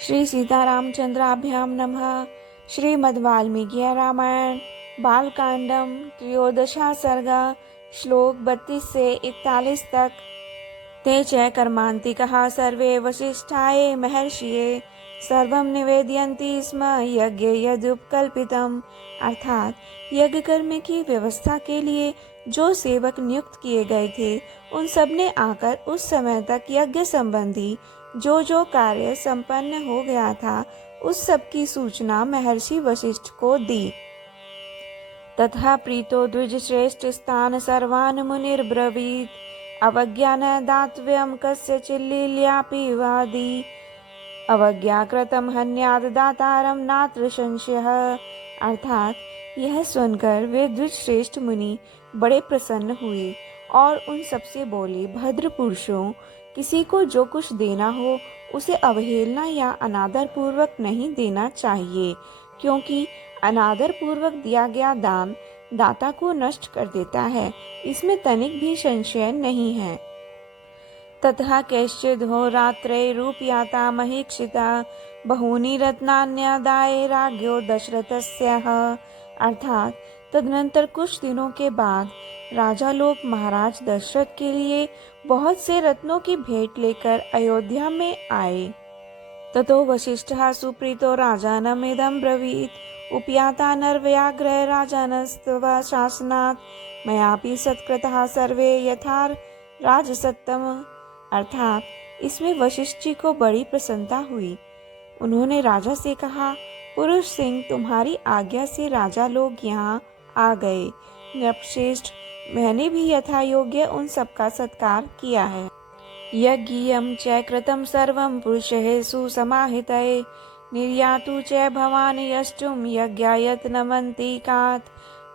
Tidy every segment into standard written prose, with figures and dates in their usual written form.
श्री सीतारामचंद्राभ्यां नमः। श्रीमद्वाल्मीकि रामायण बालकांडम त्रयोदशा सर्गा श्लोक 32 से 41 तक। ते च कर्मान्तिकः सर्वे वसिष्ठाये महर्षिये सर्वं निवेदयन्ति स्म यज्ञ यदुपकल्पितम्। अर्थात यज्ञ कर्म की व्यवस्था के लिए जो सेवक नियुक्त किए गए थे उन सब ने आकर उस समय तक यज्ञ संबंधी जो कार्य संपन्न हो गया था उस सब की सूचना महर्षि वशिष्ठ को दी। तथा प्रीतो द्विज श्रेष्ठ स्थान सर्वान् मुनिर्ब्रवीत् अवज्ञान दातव्यं कस्यचिल्लील्यापि वादी अवज्ञा कृतं हन्याद दातारं नात्र संशयः। अर्थात यह सुनकर वे द्विज श्रेष्ठ मुनि बड़े प्रसन्न हुए और उन सबसे बोले, भद्र पुरुषों, किसी को जो कुछ देना हो उसे अवहेलना या अनादर पूर्वक नहीं देना चाहिए, क्योंकि अनादर पूर्वक दिया गया दान दाता को नष्ट कर देता है, इसमें तनिक भी संशय नहीं है। तथा कैश्चिदो रात्रे रूपयाता महीक्षिता बहूनि रत्नान्यदाय राज्ञो दशरथस्यः। अर्थात तदनंतर कुछ दिनों के बाद राजा लोग महाराज दशरथ के लिए बहुत से रत्नों की भेंट लेकर अयोध्या में आए। ततो वशिष्ठः सुप्रीतो राजानमिदं ब्रवीत् उपयाता नरव्याघ्र राजानस्तव शासनात् मयापि सत्कृतः सर्वे यथा राजसत्तम। अर्थात इसमें वशिष्ठ जी को बड़ी प्रसन्नता हुई। उन्होंने राजा से कहा, पुरुष सिंह, तुम्हारी आज्ञा से राजा लोग यहाँ आ गए। नृपश्रेष्ठ, मैंने भी यथा योग्य उन सबका सत्कार किया है। यज्ञियं च कृतं सर्वं पुरुषैः सुसमाहितैः निर्यातु च भवान् यष्टुं यज्ञायतनमन्तिकात्।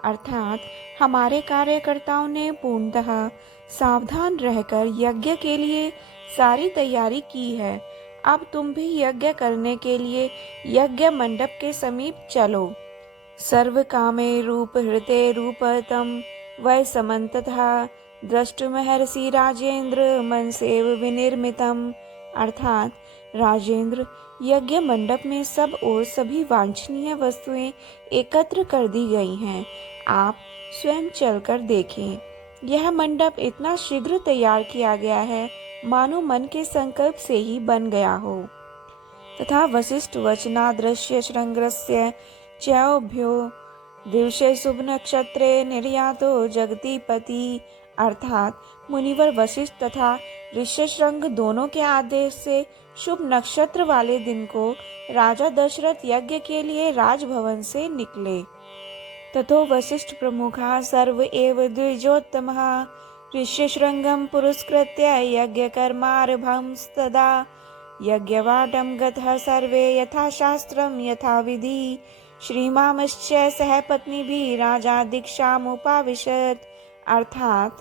अर्थात हमारे कार्यकर्ताओं ने पूर्णतः सावधान रहकर यज्ञ के लिए सारी तैयारी की है। अब तुम भी यज्ञ करने के लिए यज्ञ मंडप के समीप चलो। सर्व कामे रूप हृते रूपतम वै समन्ततः द्रष्टुमहर्षि राजेंद्र मनसेव विनिर्मितम। अर्थात राजेंद्र, यज्ञ मंडप में सब और सभी वांछनीय वस्तुएं एकत्र कर दी गई हैं, आप स्वयं चलकर देखें। यह मंडप इतना शीघ्र तैयार किया गया है मानो मन के संकल्प से ही बन गया हो। तथा वशिष्ठ वचनादृश्य श्रृंगस्य चौभ्यो दिवसे शुभ नक्षत्रे निर्यातो जगतीपति। अर्थात मुनिवर वशिष्ठ तथा ऋष्यशृंग दोनों के आदेश से शुभ नक्षत्र वाले दिन को राजा दशरथ यज्ञ के लिए राजभवन से निकले। ततो वशिष्ठ प्रमुखा सर्व एव द्विजोत्तमः ऋष्यशृंगं पुरस्कृत्य यज्ञकर्मारभंस्तदा यज्ञवाटं गतः सर्वे यथा शास्त्रं यथा विधि श्रीमामश्च सह पत्नीभिः राजा दीक्षामुपाविशत्। अर्थात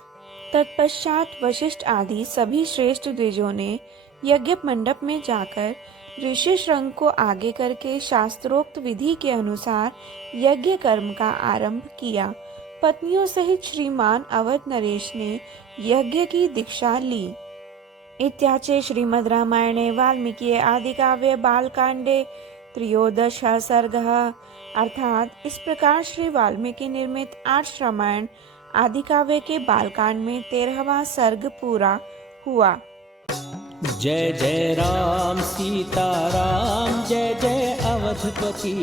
तत्पश्चात वशिष्ठ आदि सभी श्रेष्ठ द्विजों ने यज्ञ मंडप में जाकर ऋष्यशृंग को आगे करके शास्त्रोक्त विधि के अनुसार यज्ञ कर्म का आरंभ किया। पत्नियों सहित श्रीमान अवध नरेश ने यज्ञ की दीक्षा ली। इत्याचे श्रीमद् रामायणे वाल्मीकि आदि काव्य बालकांडे त्रयोदशः सर्गः। अर्थात इस प्रकार श्री वाल्मीकि निर्मित आर्ष रामायण आदि काव्य के बालकांड में 13वां सर्ग पूरा हुआ। जय जय राम सीता राम, जय जय अवधपति